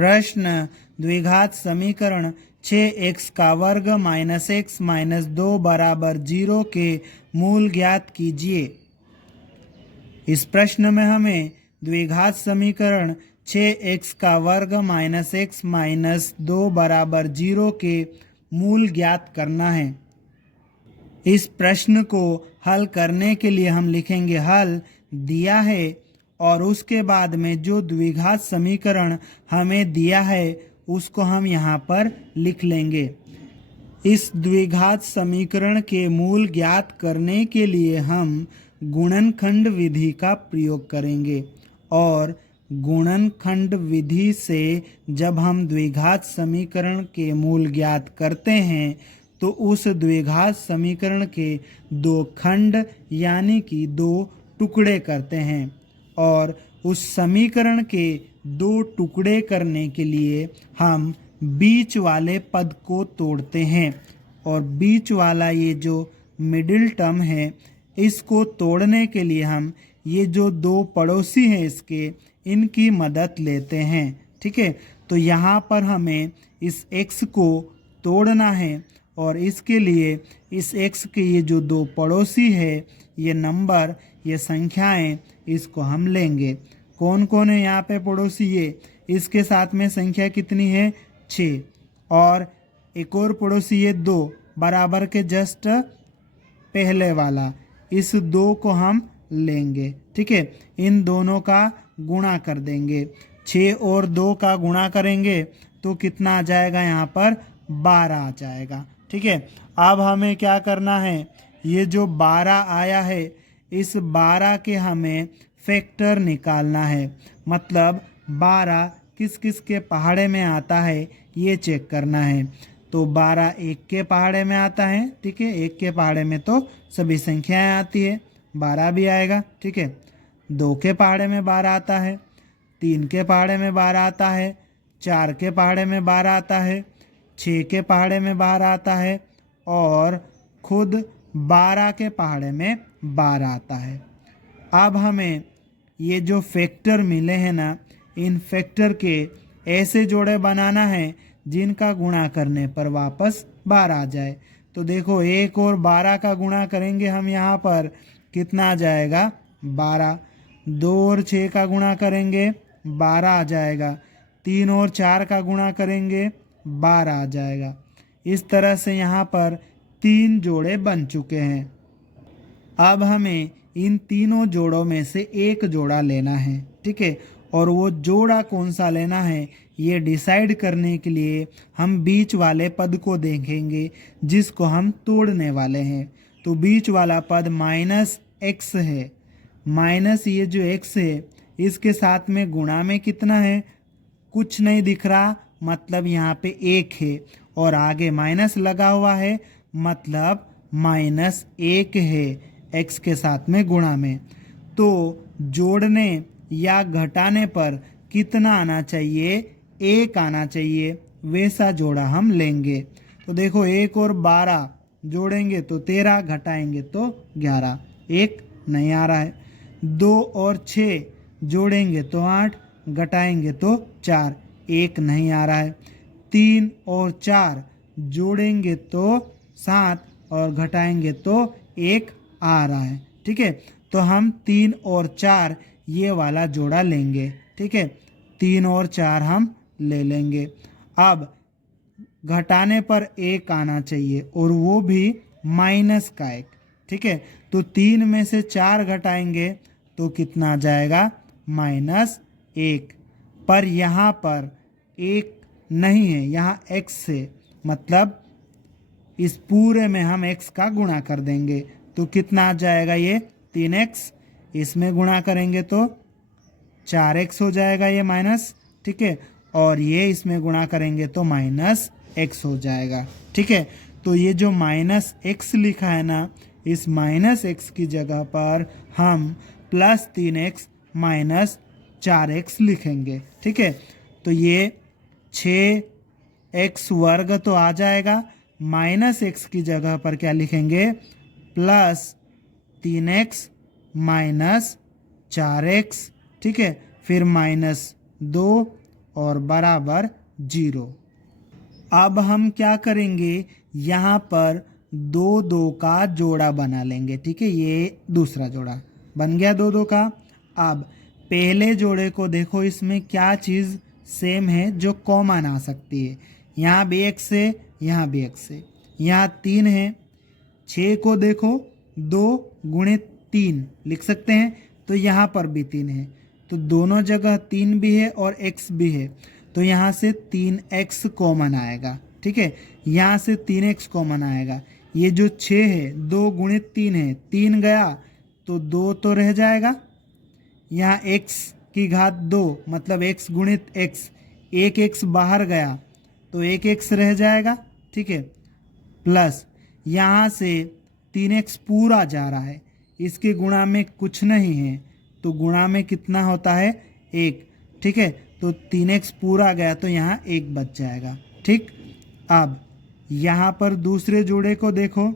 प्रश्न द्विघात समीकरण 6x का वर्ग -x - 2 बराबर 0 के मूल ज्ञात कीजिए। इस प्रश्न में हमें द्विघात समीकरण 6x का वर्ग -x - 2 बराबर 0 के मूल ज्ञात करना है। इस प्रश्न को हल करने के लिए हम लिखेंगे हल दिया है और उसके बाद में जो द्विघात समीकरण हमें दिया है उसको हम यहाँ पर लिख लेंगे। इस द्विघात समीकरण के मूल ज्ञात करने के लिए हम गुणनखंड विधि का प्रयोग करेंगे और गुणनखंड विधि से जब हम द्विघात समीकरण के मूल ज्ञात करते हैं तो उस द्विघात समीकरण के दो खंड यानी कि दो टुकड़े करते हैं और उस समीकरण के दो टुकड़े करने के लिए हम बीच वाले पद को तोड़ते हैं और बीच वाला ये जो मिडिल टर्म है इसको तोड़ने के लिए हम ये जो दो पड़ोसी हैं इसके इनकी मदद लेते हैं। ठीक है, तो यहाँ पर हमें इस x को तोड़ना है और इसके लिए इस x के ये जो दो पड़ोसी है ये नंबर ये संख्याएं इसको हम लेंगे। कौन कौन है यहाँ पे पड़ोसी? ये इसके साथ में संख्या कितनी है 6 और एक और पड़ोसी ये 2 बराबर के जस्ट पहले वाला, इस 2 को हम लेंगे। ठीक है, इन दोनों का गुणा कर देंगे। 6 और 2 का गुणा करेंगे तो कितना आ जाएगा? यहाँ पर 12 आ जाएगा। ठीक है, अब हमें क्या करना है, ये जो 12 आया है इस 12 के हमें फैक्टर निकालना है। मतलब 12 किस किस के पहाड़े में आता है ये चेक करना है। तो 12 एक के पहाड़े में आता है। ठीक है, एक के पहाड़े में तो सभी संख्याएं आती है, 12 भी आएगा। ठीक है, 2 के पहाड़े में 12 आता है, 3 के पहाड़े में 12 आता है, 4 के पहाड़े में 12 आता है, 6 के पहाड़े में 12 आता है और खुद 12 के पहाड़े में 12 आता है। अब हमें ये जो फैक्टर मिले हैं ना, इन फैक्टर के ऐसे जोड़े बनाना है जिनका गुणा करने पर वापस 12 आ जाए। तो देखो 1 और 12 का गुणा करेंगे हम, यहाँ पर कितना आ जाएगा 12। 2 और 6 का गुणा करेंगे 12 आ जाएगा। 3 और 4 का गुणा करेंगे 12 आ जाएगा। इस तरह से यहाँ पर 3 जोड़े बन चुके हैं। अब हमें इन तीनों जोड़ों में से एक जोड़ा लेना है। ठीक है, और वो जोड़ा कौन सा लेना है ये डिसाइड करने के लिए हम बीच वाले पद को देखेंगे जिसको हम तोड़ने वाले हैं। तो बीच वाला पद -x है। माइनस ये जो x है इसके साथ में गुणा में कितना है, कुछ नहीं दिख रहा, मतलब यहाँ पे 1 है और आगे माइनस लगा हुआ है मतलब -1 है x के साथ में गुणा में। तो जोड़ने या घटाने पर कितना आना चाहिए? 1 आना चाहिए, वैसा जोड़ा हम लेंगे। तो देखो 1 और 12 जोड़ेंगे तो 13, घटाएंगे तो 11, 1 नहीं आ रहा है। 2 और 6 जोड़ेंगे तो 8, घटाएंगे तो 4, 1 नहीं आ रहा है। 3 और 4 जोड़ेंगे तो 7 और घटाएंगे तो 1 आ रहा है। ठीक है, तो हम 3 और 4 ये वाला जोड़ा लेंगे। ठीक है, 3 और 4 हम ले लेंगे। अब घटाने पर 1 आना चाहिए और वो भी माइनस का 1। ठीक है, तो 3 में से 4 घटाएंगे तो कितना आ जाएगा? -1। पर यहाँ पर 1 नहीं है, यहाँ x है, मतलब इस पूरे में हम x का गुणा कर देंगे तो कितना आ जाएगा? ये 3x, इसमें गुणा करेंगे तो 4x हो जाएगा ये माइनस। ठीक है, और ये इसमें गुणा करेंगे तो -x हो जाएगा। ठीक है, तो ये जो -x लिखा है ना, इस -x की जगह पर हम +3x -4x लिखेंगे। ठीक है, तो ये 6x वर्ग तो आ जाएगा, -x की जगह पर क्या लिखेंगे? +3x -4x। ठीक है, फिर -2 और बराबर 0। अब हम क्या करेंगे, यहाँ पर 2 का जोड़ा बना लेंगे। ठीक है, ये दूसरा जोड़ा बन गया 2 का। अब पहले जोड़े को देखो, इसमें क्या चीज़ सेम है जो कॉमन आ सकती है। यहाँ भी x है, यहाँ भी x है, यहाँ 3 है। 6 को देखो, 2 गुणित 3 लिख सकते हैं, तो यहाँ पर भी 3 है, तो दोनों जगह 3 भी है और x भी है, तो यहाँ से 3x कॉमन आएगा। ठीक है, यहाँ से 3x कॉमन आएगा। ये जो 6 है, 2 गुणित 3 है, 3 गया तो 2 तो रह जाएगा। यहाँ x की घात 2 मतलब x गुणित x, 1x बाहर गया तो 1x रह जाएगा। ठीक है, प्लस यहाँ से 3x पूरा जा रहा है, इसके गुणा में कुछ नहीं है, तो गुणा में कितना होता है 1। ठीक है, तो 3x पूरा गया तो यहाँ 1 बच जाएगा। ठीक, अब यहाँ पर दूसरे जोड़े को देखो,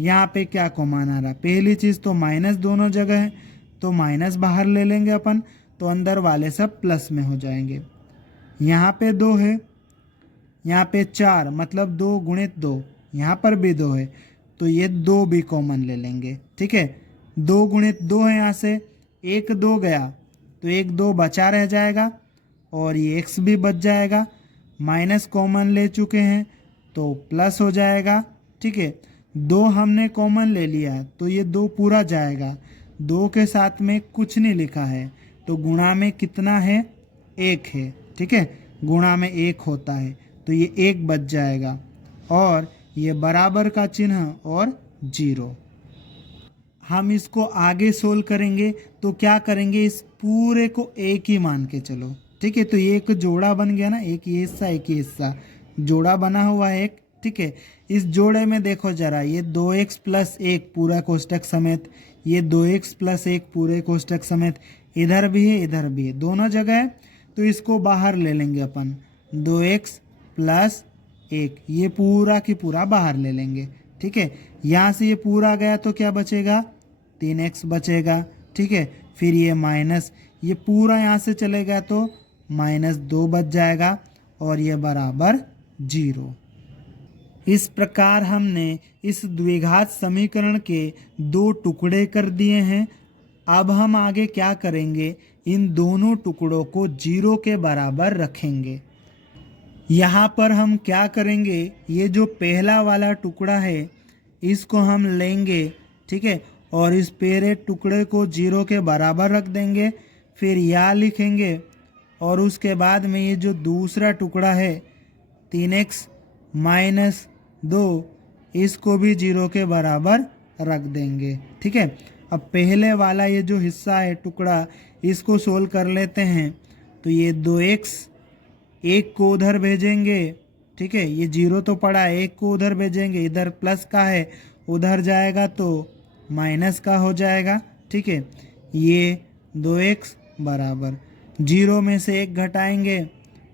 यहाँ पे क्या कॉमन आ रहा है। पहली चीज़ तो माइनस दोनों जगह है, तो माइनस बाहर ले लेंगे अपन, तो अंदर वाले सब प्लस में हो जाएंगे। यहाँ पे 2 है, यहाँ पे 4 मतलब 2 गुणित 2, यहाँ पर भी 2 है, तो ये 2 भी कॉमन ले लेंगे। ठीक है, 2 गुणित 2 है, यहाँ से 1 2 गया तो 1 2 बचा रह जाएगा और ये x भी बच जाएगा। माइनस कॉमन ले चुके हैं तो प्लस हो जाएगा। ठीक है, 2 हमने कॉमन ले लिया तो ये 2 पूरा जाएगा, 2 के साथ में कुछ नहीं लिखा है, तो गुणा में कितना है 1 है। ठीक है, गुणा में 1 होता है, तो ये 1 बच जाएगा और ये बराबर का चिन्ह और 0। हम इसको आगे सोल्व करेंगे तो क्या करेंगे, इस पूरे को 1 ही मान के चलो। ठीक है, तो ये एक जोड़ा बन गया ना, एक ये हिस्सा एक ये हिस्सा, जोड़ा बना हुआ है एक। ठीक है, इस जोड़े में देखो जरा, ये 2x प्लस 1 पूरा कोष्टक समेत, ये 2x प्लस 1 पूरे कोष्टक समेत, इधर भी है इधर भी है, दोनों जगह है, तो इसको बाहर ले लेंगे अपन। 2x प्लस 1 ये पूरा की पूरा बाहर ले लेंगे। ठीक है, यहाँ से ये पूरा गया तो क्या बचेगा, 3x बचेगा। ठीक है, फिर ये माइनस, ये पूरा यहाँ से चलेगा तो -2 बच जाएगा और ये बराबर 0। इस प्रकार हमने इस द्विघात समीकरण के 2 टुकड़े कर दिए हैं। अब हम आगे क्या करेंगे, इन दोनों टुकड़ों को 0 के बराबर रखेंगे। यहाँ पर हम क्या करेंगे, ये जो पहला वाला टुकड़ा है इसको हम लेंगे। ठीक है, और इस पहले टुकड़े को 0 के बराबर रख देंगे, फिर या लिखेंगे और उसके बाद में ये जो दूसरा टुकड़ा है 3x माइनस 2 इसको भी 0 के बराबर रख देंगे। ठीक है, अब पहले वाला ये जो हिस्सा है टुकड़ा, इसको सोल्व कर लेते हैं। तो ये 2x 1 को उधर भेजेंगे। ठीक है, ये 0 तो पड़ा है, 1 को उधर भेजेंगे, इधर प्लस का है, उधर जाएगा तो माइनस का हो जाएगा। ठीक है, ये 2x बराबर 0 में से 1 घटाएंगे,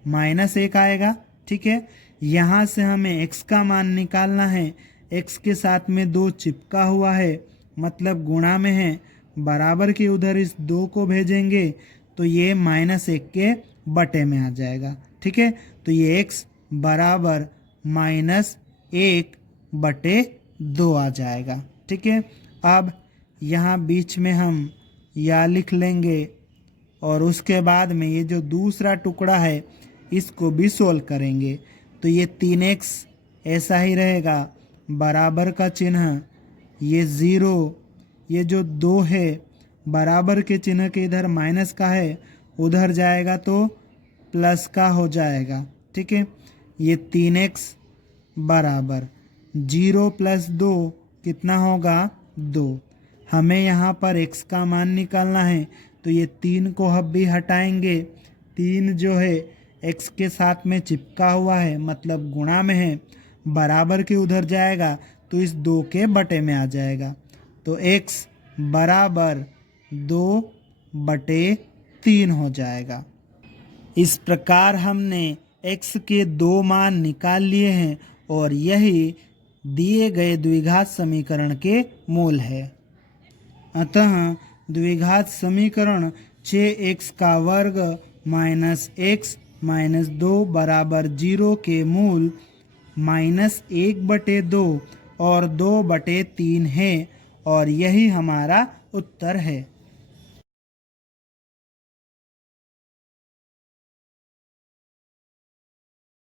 -1 आएगा। ठीक है, यहाँ से हमें x का मान निकालना है, x के साथ में 2 चिपका हुआ है मतलब गुणा में है, बराबर के उधर इस 2 को भेजेंगे तो ये -1 के बटे में आ जाएगा। ठीक है, तो ये x बराबर -1/2 आ जाएगा। ठीक है, अब यहाँ बीच में हम या लिख लेंगे और उसके बाद में ये जो दूसरा टुकड़ा है इसको भी सोल्व करेंगे। तो ये 3x ऐसा ही रहेगा, बराबर का चिन्ह, ये 0, ये जो 2 है बराबर के चिन्ह के इधर माइनस का है, उधर जाएगा तो प्लस का हो जाएगा। ठीक है, ये 3x बराबर 0 + 2 कितना होगा 2। हमें यहाँ पर x का मान निकालना है, तो ये 3 को हम भी हटाएंगे। 3 जो है x के साथ में चिपका हुआ है मतलब गुणा में है, बराबर के उधर जाएगा तो इस 2 के बटे में आ जाएगा। तो x बराबर 2/3 हो जाएगा। इस प्रकार हमने x के 2 मान निकाल लिए हैं और यही दिए गए द्विघात समीकरण के मूल है। अतः द्विघात समीकरण 6x² - x माइनस 2 बराबर 0 के मूल -1/2 और 2/3 है और यही हमारा उत्तर है।